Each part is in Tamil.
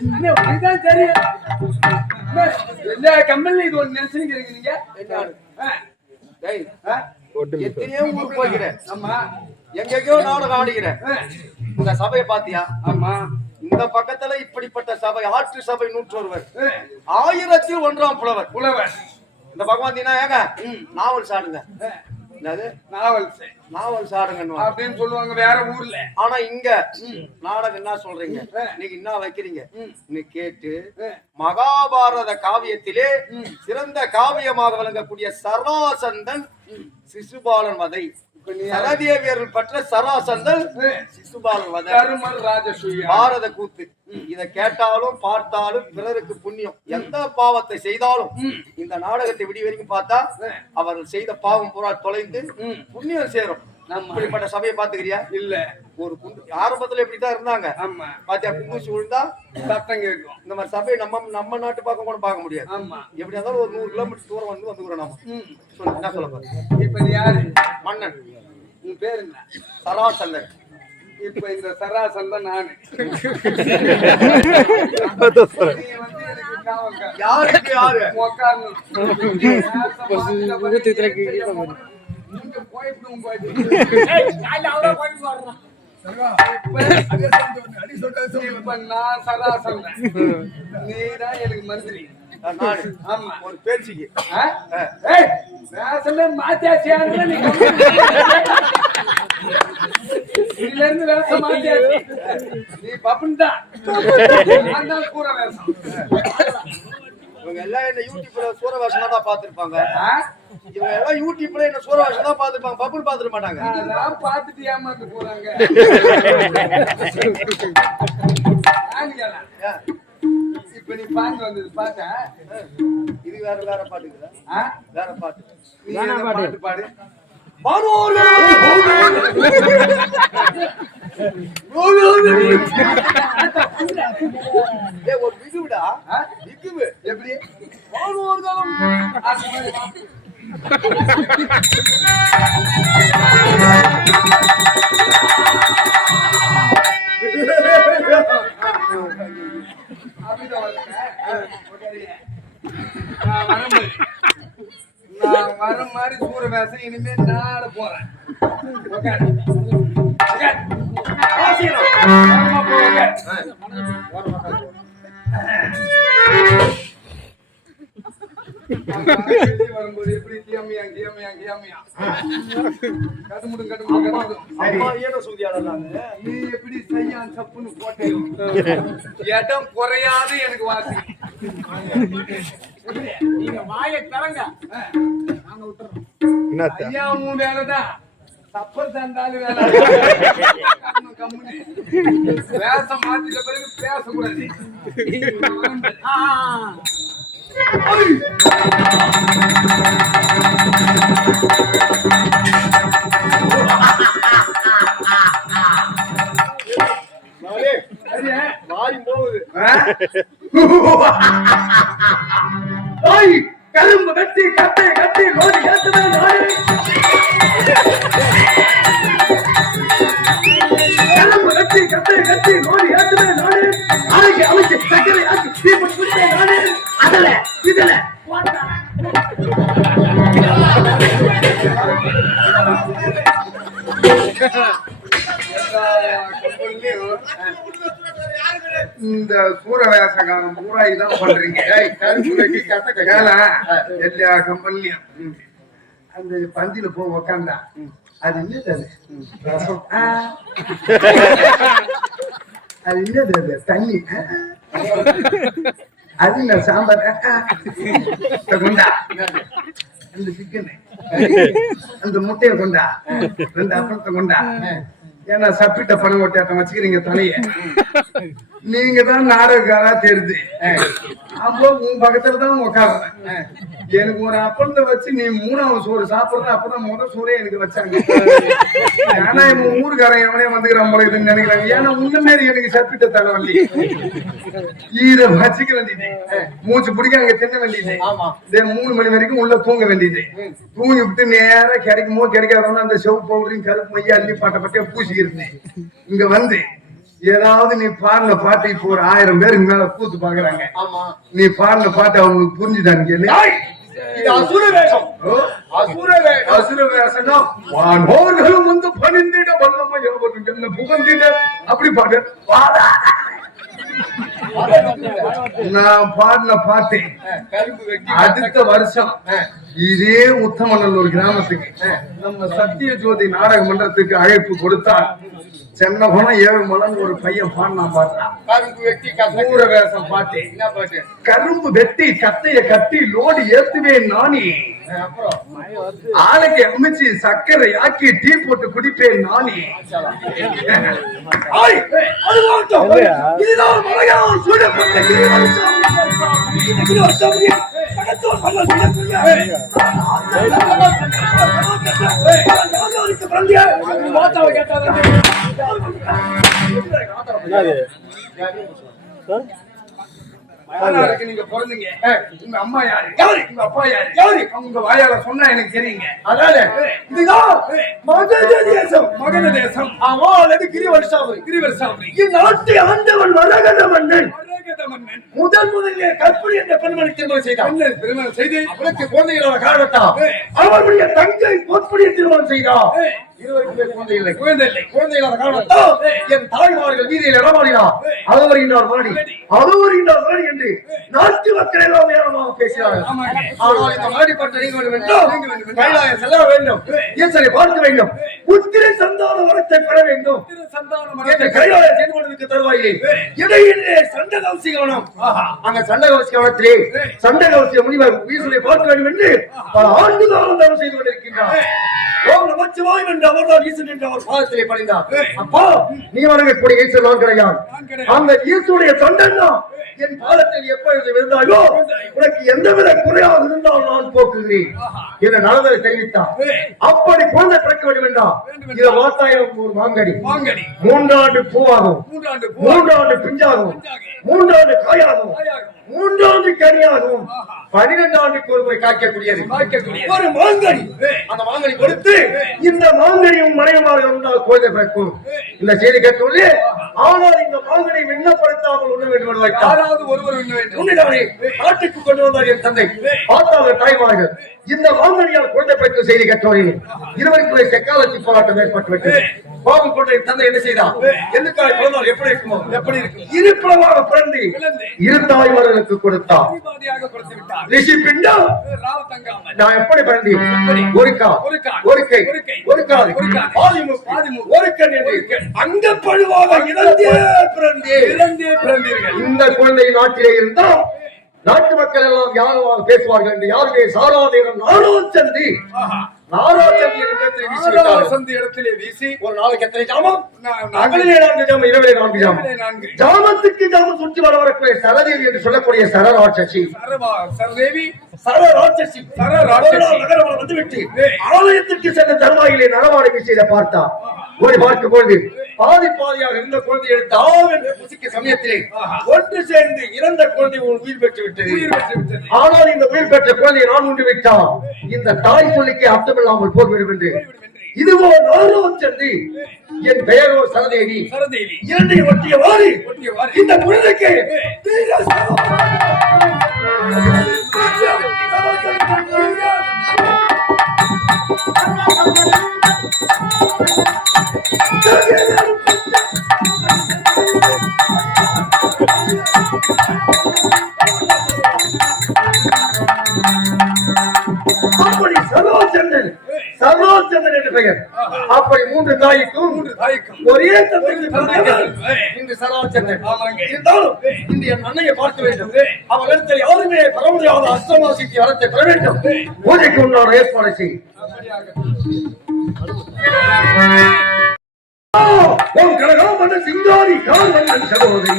இதுதான் தெரியும். எல்லா கம்பெனிலும் இது ஒண்ணு நினைச்சுக்கிறீங்க நீங்க. எத்தனையோ ஊருக்கு போய்க்கிறேன். ஆமா, எங்கெங்கயோ நாடகம் ஆடுகிறேன். இந்த சபையை பாத்தியா? ஆமா. இந்த பக்கத்துல இப்படிப்பட்ட சபை, ஆற்று சபை 101, 1000ல் 1ஆம் புலவர். இந்த பகவான் ஏங்க நாவல் சாடுங்க, நாவல் சாடுங்க அப்படின்னு சொல்லுவாங்க வேற ஊர்ல. ஆனா இங்க நாடகம் என்ன சொல்றீங்க, நீங்க என்ன வைக்கிறீங்க நீ கேட்டு, மகாபாரத காவியத்திலே சிறந்த காவியமாக விளங்கக்கூடிய சராசந்தன் சிசுபாலன் வதை, சரதேவியர்கள் பற்ற சராசந்தன் சிசுபாலன் வதை, பாரத கூத்து. இத கேட்டாலும் பார்த்தாலும் பிறருக்கு புண்ணியம். எந்த பாவத்தை செய்தாலும் இந்த நாடகத்தை விடி வரைக்கும் பார்த்தா அவர்கள் செய்த பாவம் பூரா தொலைந்து புண்ணியம் சேரும். இப்படிப்பட்ட சபையை பாத்துக்கிறியா? இல்ல. ஒரு குண்டு ஆரம்பத்துல இப்படித்தான் இருந்தாங்க. ஆமா, பாத்தியா, குண்டூசி விழுந்தா சத்தம் கேட்கும். இந்த மாதிரி சபையை நம்ம நாட்டு பக்கம் கூட பார்க்க முடியாது. ஆமா, எப்படி இருந்தாலும் ஒரு 100 கிலோமீட்டர் தூரம் வந்துக்கிறோம் நம்ம. சொல்லு, என்ன சொல்ல பாரு. இப்ப யாரு மன்னன்? உன் பேரு என்ன? சராசந்தன். இப்ப இந்த சராசந்தன் நானு. யாருக்கு யாரு நீதான் எனக்கு மந்திரி. ஆமா, ஒரு பேச்சுக்கு மாத்தியாச்சு. இதுல இருந்து வேஷம் மாத்தியாச்சு. நீ பப்புன் தான், நான் தான் கூற வேஷம். இவங்க எல்லாம் என்ன யூடியூப்ல சூரவேஷம் தான் பாத்துருப்பாங்க. இவங்க எல்லாம் யூடியூப்ல என்ன சூரவேஷம் தான் பாத்துருப்பாங்க, பப்புன்னு பாத்துக்க மாட்டாங்க. நான் பாத்துட்டு ஏமாந்து போறாங்க. இப்ப நீ பாட்டு வந்தது பாட்ட, இது வேற பாட்டுக்குதா? வேற பாட்டு. நீ பாட்டு பாடு. ஒரு விகுவிடா, விகுவு எப்படி நான் வர மாதிரி சூற வேஷம் இனிமே நாட போறேன். வரும்போது எப்படி கியமியா நீ எப்படி செய்யான் சப்புன்னு போட்டேன். இடம் குறையாது எனக்கு வாசி. நீங்க வாயை தரங்க, நாங்க விட்டுறோம். ஐயா உன் வேலைதான், சப்பல் தந்தாலும் வேலை. வேஷம் மாத்திட்ட பிறகு பேசக்கூடாது. கரும்பு கட்டி கட்டை கட்டி நோடி ஏற்றுமே நாடு. கரும்பு கட்டி கட்டை கட்டி நோடி ஏற்றுமே நாடு. ஆளுக்கு அமைச்சு சக்கரை ஆக்கி தீபம் குடித்தே நாடு. அதுல இதுல இந்த சூரவேசகாரம் பூரா இதான் பண்றீங்க. எல்லா கம்பெனியும் அந்த பந்தியில போய் உக்காந்தா அது என்னது, அது என்னது தண்ணி, அது இல்ல சாம்பார் கொண்டா, அந்த சிக்கன், அந்த முட்டையை கொண்டா, 2 அப்பளத்தை கொண்டா. ஏன்னா சப்பிட்ட பணம் கொட்டாட்டம் வச்சுக்கிறீங்க தலைய. நீங்க தான் நாடகக்காரா தெரியுது. அப்போ உன் பக்கத்துலதான் உட்காருறேன். எனக்கு ஒரு அப்பளத்தை வச்சு நீ 3ஆவது சோறு சாப்பிடுற, அப்பதான் முதல் சோறே எனக்கு வச்சாங்க. ஆனா இவன் ஊருக்காரன் எவனே வந்துக்கிறான் போல இதுன்னு நினைக்கிறாங்க. ஏன்னா உன்ன மாரி எனக்கு சப்பிட்ட தலைவலி. இத வச்சுக்க வேண்டியது, மூச்சு பிடிக்க அங்க தின்ன வேண்டியது. 3 மணி வரைக்கும் உள்ள தூங்க வேண்டியது. தூங்கி விட்டு நேரம் கிடைக்குமோ கிடைக்காதவன அந்த செவ் பவுடரையும் கருப்பு மையா அள்ளி பாட்டை பட்டியா பூசிக்கிறது. இங்க வந்து ஏதாவது நீ பாடின பாட்டு இப்போ ஒரு 1000 பேருக்கு மேல கூத்து பாக்குறாங்க. ஆமா, நீ பாடின பாட்டு அவங்களுக்கு புரிஞ்சுதான்னு கேளு. இது அசுர வேஷம். அசுர வேஷம். அசுர வேஷம்னா வானோர்களும் வந்து பணிந்திட வல்லமையா என்ன புகழ்ந்திட அப்படி பாட்டு. நான் பாடின பாட்டு கரும்பு வெட்டி அடுத்த வருஷம் இதே உத்தமநல்லூர் கிராமத்துக்கு நம்ம சத்திய ஜோதி நாடக மன்றத்துக்கு அழைப்பு கொடுத்தார். சென்னகுணம் 7 மலன் ஒரு பையன் பாடினான் பாடுறான். கரும்பு வெட்டி ஊர வேஷம் பாட்டு. என்ன பாட்டு? கரும்பு வெட்டி கட்டைய கட்டி லோடு ஏத்துவேன் நானே. அப்புறம் ஆலைக்கு அமைச்சு சர்க்கரை ஆக்கி டீ போட்டு குடிப்பேன் நானே. இதுதான் மலையாளம் சூழப்பட்ட நீங்க பிறந்தீங்க. உங்க அம்மா யாரு? யாரு? உங்க அப்பா யாரு? யாரு? உங்க வாயால சொன்னா எனக்கு தெரியுங்க. அதாவது இதுதான் மகத தேசம். மகத தேசம். ஆமா, அல்லது கிரிவர்ஷாபுரி. கிரிவர்ஷாபுரி. இந்நாட்டை ஆண்டவன் மரகத மன்னன் மரகத மன்னன் முதலிலே கற்பனை என்ற பெண்மணி திருமணம் செய்தார். திருமணம் செய்து அவளுக்கு குழந்தைகளோட காரணத்தால் அவருடைய தங்கை பொற்புடைய திருமணம் செய்தார். இருவருக்குமே குழந்தை இல்லை. குழந்தைகளோட காரணத்தால் என் தாய்மார்கள் வீதியில் இடமாடினார். அது வருகின்றார் மாடி, அது வருகின்றார் மாடி என்று நாட்டு மக்கள் எல்லாம் ஏராளமாக பேசினார்கள். ஆனால் இந்த மாடிப்பட்ட நீங்க வேண்டும் என்றால் கைலாயம் செல்ல வேண்டும், ஈசனை பார்க்க வேண்டும், புத்திர சந்தான வரத்தை பெற வேண்டும் என்று கைலாயம் சென்று கொண்டிருக்க தருவாயிலே இடையிலே சண்டகவசி கவனம். அங்க சண்டகவசி கவனத்திலே சண்டகவசிய முனிவர் ஈசனை பார்க்க வேண்டும் என்று பல ஆண்டு காலம் தவம் செய்து கொண்டிருக்கின்றார். ஓம் நமச்சிவாய் என்று அவர்தான் ஈசன் என்று அவர் பாதத்திலே பணிந்தார். அப்பா, நீ வணங்கக்கூடிய ஈசன் நான் கிடையாது. அந்த ஈசனுடைய தொண்டன் தான் என் பாதத்தில் எப்பொழுது விழுந்தாயோ உனக்கு எந்தவித குறையாக இருந்தால் நான் போக்குகிறேன் என்ற நலவை தெரிவித்தார். அப்படி குழந்தை பிறக்க வேண்டும் என்றார். இதை வார்த்தாயிரம் ஒரு மாங்கடி 3 ஆண்டு பூவாகும், 3 ஆண்டு பிஞ்சாகும், 3 ஆண்டு காயாகும், 3 ஆண்டு கனியாகும், 12 ஆண்டுக்கு ஒரு முறை காய்க்கக்கூடியது ஒரு மாங்கனி. அந்த மாங்கனி கொடுத்து இந்த மாங்கனியும் மனையமாக இருந்தால் குழந்தை பிறக்கும். இந்த செய்தி கேட்டுள்ளே. ஆனால் இந்த மாங்கனி விண்ணப்படுத்தாமல் உண்ண வேண்டும் என்று வைத்தார். நாட்டுக்கு கொண்டு வந்தார் என் தந்தை. பார்த்தார்கள் தாய்மார்கள். இந்த மாங்கனியால் குழந்தை பிறக்கும் செய்தி கேட்டோரில் இருவருக்குள்ளே செக்காலத்தி போராட்டம் ஏற்பட்டுவிட்டது. பாவம் கொண்ட என் தந்தை என்ன செய்தார்? எதுக்காக பிறந்தால் எப்படி இருக்குமோ எப்படி இருக்கும் இருப்பிடமாக பிறந்து இரு தாய்மார்களுக்கு கொடுத்தார். ரிஷி பிண்டா நான் எப்படி பிறந்தேன்? ஒரு கால், ஒரு கை, ஒரு கால், ஒரு கண் என்று அங்க பழுவாக இறந்தே பிறந்தீர்கள். இந்த குழந்தை நாட்டிலே இருந்தால் நாட்டு மக்கள் எல்லாம் யாரும் பேசுவார்கள் என்று யாருமே சாராதீரம் நாடோச்சந்தி இடத்திலே வீசி ஒரு நாளைக்கு எத்தனை ஜாமம்? அகலிலே 4 ஜாமம், இரவிலே 4 ஜாமம். ஜாமத்துக்கு ஜாமம் சுற்றி வரக்கூடிய சரதேவி என்று சொல்லக்கூடிய சரராட்சசி நகரம் வந்துவிட்டு ஆலயத்திற்கு சென்ற தருவாயிலே நரவாடகை செய்த பார்த்தார். போய் பார்க்கும் பொழுது பாதியாக இருந்த குழந்தை எடுத்து என்று புசிக்க சமயத்திலே ஒன்று சேர்ந்து இறந்த குழந்தை உயிர் பெற்று விட்டது. ஆனால் இந்த உயிர் பெற்ற குழந்தையை நான் உண்டு விட்டான். இந்த தாய் சொல்லிக்கு அர்த்தமில்லாமல் போய்விடும் என்று இதுவோ நானும் சென்று என் பெயரோ சரதேவி. இரண்டையும் ஒட்டியவாறு இந்த குழந்தைக்கு அப்படி சரோஜந்தன் என்று பெயர். அப்படி 3 தாய்க்கும் ஒரே தந்தைக்கு இந்த சரோஜந்தன். இருந்தாலும் இந்த என் அன்னையை பார்க்க வேண்டும். அவள் இடத்துல யாருமே பெற முடியாத அஷ்டமாசிக்கு வரத்தை பெற வேண்டும். பூஜைக்கு உண்டான ஏற்பாடு செய். ஓம் கனகாமண சிங்காரி காமன் சகோதரி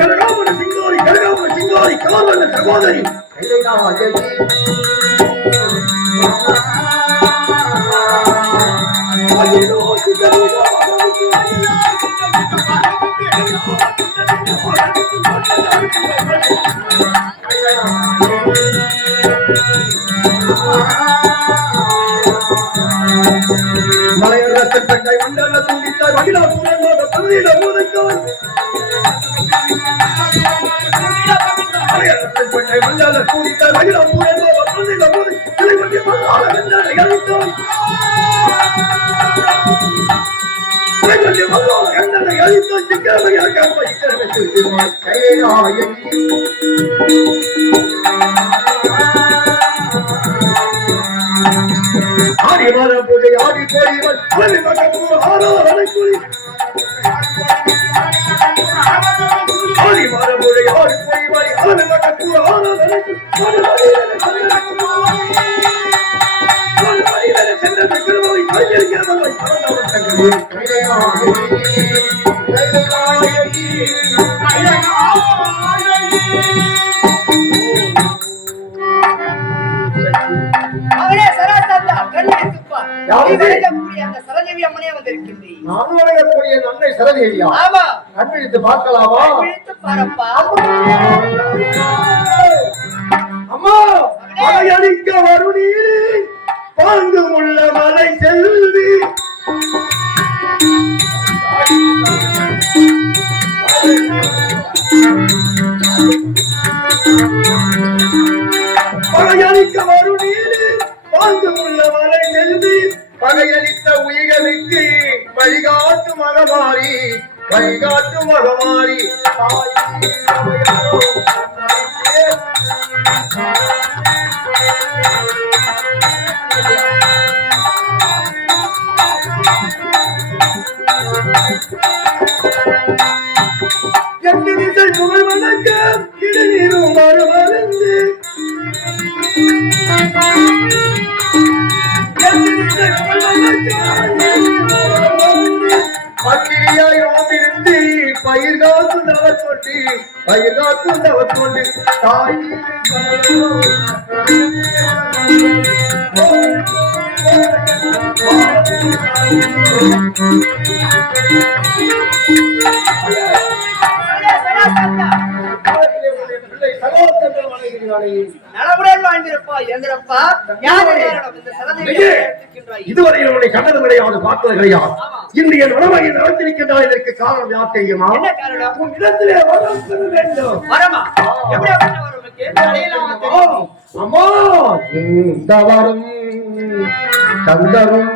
கனகாமர சிங்காரி காவல சகோதரி மலையரசன் தங்கை மண்டல துண்டித்தார் மகிழா பூரமாக பகுதியில மூதைத்தார் மலையரசன் தங்கை மண்டல துண்டித்தார் மகிழா பூரமாக பகுதியில மூதை கிளை பற்றி மல்லால வெந்தாரை அழித்தார் கிளை பற்றி மல்லால வெந்தாரை அழித்தார் சிக்கரமையாக வைத்திருக்கிறார் கையிலாயி ஆடி வர பூஜை ஆடி கோடிவன் ஆடி மகப்பூர் ஆராதனை குறி ஆடி வர பூஜை ஆடி கோடிவன் ஆடி மகப்பூர் ஆராதனை சென்ற திருமணி கையெழுக்கிறவர்கள் நன்மை சரதேவியா கண்பிடித்து பார்க்கலாமா அம்மா அடிக்க வருநீர் பாங்கு உள்ள மலை செல்வி பகையளிக்க வருநீர் பாங்கு உள்ள மலை செல்வி பகையளித்த உயிர்களுக்கு வழிகாட்டு மகமாரி எட்டு திசை புகழ் வணக்க இடைநீரும் மறுமலர்ந்து அக்கிரியாய் ஓமிருந்து பயிர் காக்கும் தவத்தொண்டு தாய் இதுவரை உன்னை கண்டது கிடையாது, பார்த்தது கிடையாது. இந்திய மனமையை நடத்திருக்கின்றால் இதற்கு காரணம் யார் தெரியுமா? உன் இடத்திலே வரம் பெற வேண்டும். அம்மா தவறும் தந்தரும்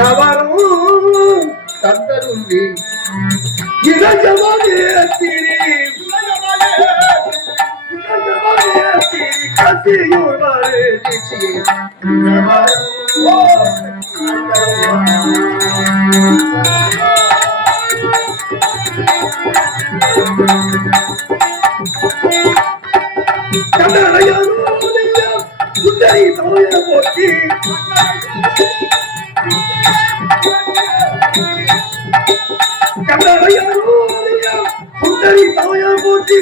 தவறும் தந்தருந்தி இளஞ்சமானே போட்டி சுந்தரி தாயா போட்டி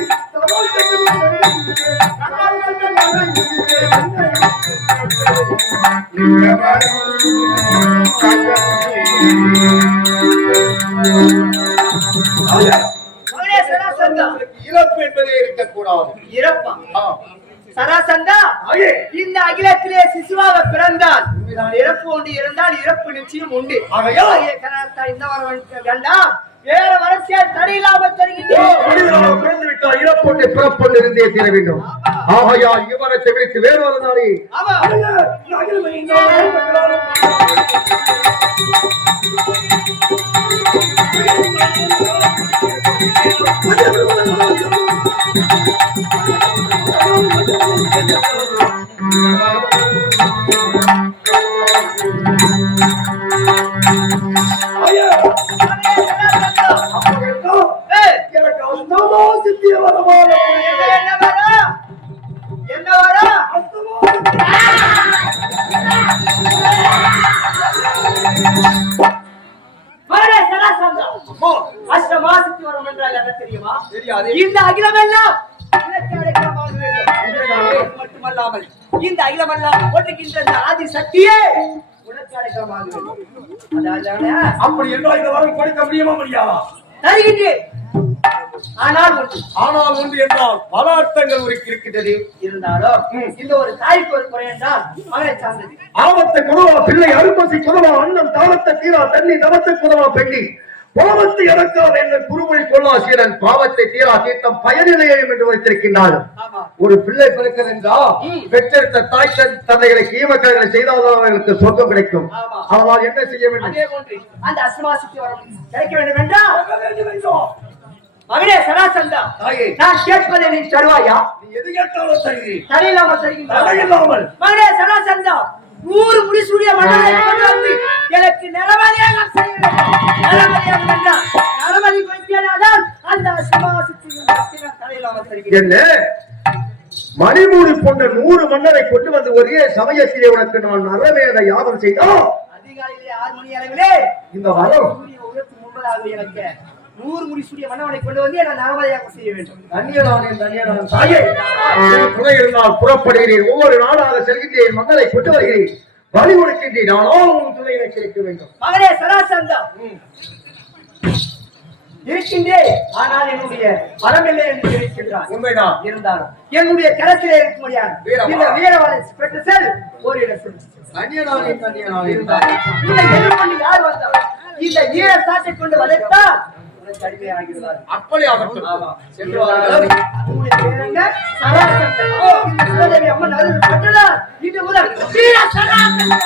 இறப்பு என்பதே இருக்கக்கூடாது. இறப்பா சராசந்தா இந்த அகிலத்திலே சிசுவாக பிறந்தால் இறப்பு ஒன்று இருந்தால் இறப்பு நிச்சயம் உண்டு. இந்த வரம் வேண்டாம், வேற வரசியால் தடையில்லாமல் தருகின்றோம். இறப்பொன்று பிறப்பொன்று இருந்தே தீர வேண்டும். ஆகையால் இவரத்தை விடுத்து வேறு ஒரு நாளே என்ன முடியாது. இந்த அகிலமெல்லாம் உனக்கு அடைக்கலமாக வேண்டும். அது மட்டுமல்லாமல் இந்த அகிலமெல்லாம் போட்டுகின்ற இந்த ஆதி சக்தியே உனக்கு அடைக்கலமாக வேண்டும். அதாவது அப்படி என்றால் இந்த வரம் கொடுக்க முடியுமா முடியாதா? தருகின்றேன். ஆனால் ஒன்று என்றால் பல அர்த்தங்கள் இருக்கின்றது. இருந்தாலும் இந்த ஒரு தாய்க்கு ஒரு குறை என்றால் மகனை சார்ந்தது. ஆபத்தை குதவா பிள்ளை அருமசி குதவா அண்ணன் தாவத்தை தீரா தண்ணி தவத்தை குதவா பெண்ணி பாவத்தை இறக்காத என்ற குருமொழி கொள்ளாசீரன் பாவத்தை தீரா தீர்த்தம் பயனிலையும் என்று வைத்திருக்கின்றார்கள். ஒரு பிள்ளை பிறக்கிறது என்றால் பெற்றெடுத்த தாய் தந்தைகளுக்கு ஈமக்கங்களை செய்தால்தான் அவர்களுக்கு சொர்க்கம் கிடைக்கும். அவனால் என்ன செய்ய வேண்டும்? அதே போன்று அந்த அஸ்மாசிக்கு வர கிடைக்க வேண்டும் என்றால் மகனே சராசந்தா, நான் கேட்பதை நீ தருவாயா? நீ எது கேட்டாலும் தருகிறேன். தரையில்லாமல் தருகின்றாய். மகனே சராசந்தா, 100 முடிசூடிய மன்னரை கொண்டு வந்து எனக்கு நிரவதியாக செய்ய வேண்டும். நிரவதியாக என்றால் நிரவதி வைத்தியனாதான் அந்த அஸ்மாசிக்கு தரையில்லாமல் தருகிறேன். என்ன மணிமூடி போன்ற 100 மன்னரை கொண்டு வந்து ஒரே சமயத்திலே உனக்கு நான் அறவேத யாகம் செய்தோம். அதிகாலையிலே 6 மணி அளவிலே இந்த வரம் சூரிய உலகத்து முன்பதாக எனக்கு 100 முடிசூடிய மன்னவனை கொண்டு வந்து என்ன நிரவதியாக செய்ய வேண்டும். தன்யனான் தாயே, துணை இருந்தால் புறப்படுகிறேன். ஒவ்வொரு நாளாக செல்கின்றேன். மன்னரை கொண்டு வருகிறேன். வழி கொடுக்கின்றேன். நானும் உன் துணையை கிடைக்க வேண்டும். மகனே சராசந்தா, இருக்கின்றேன். ஆனால் என்னுடைய பலமில்லை என்று இருக்கின்றார். உண்மைதான். இருந்தாலும் என்னுடைய கரத்திலே இருக்க முடியாது. இந்த வீரவாளை பெற்று செல் ஓரிடத்தில் இந்த எதிர்கொண்டு யார் வந்தார்? இந்த ஈர சாட்டை கொண்டு வதைத்தால் உனக்கு அடிமையாகிறார். அப்படி ஆகட்டும். சென்று வாருங்கள். உங்களுடைய பேரங்க சராசந்தா. இந்த சிவதேவி அம்மன் அருள் பெற்றதால் இன்று முதல் வீர சராசந்தா.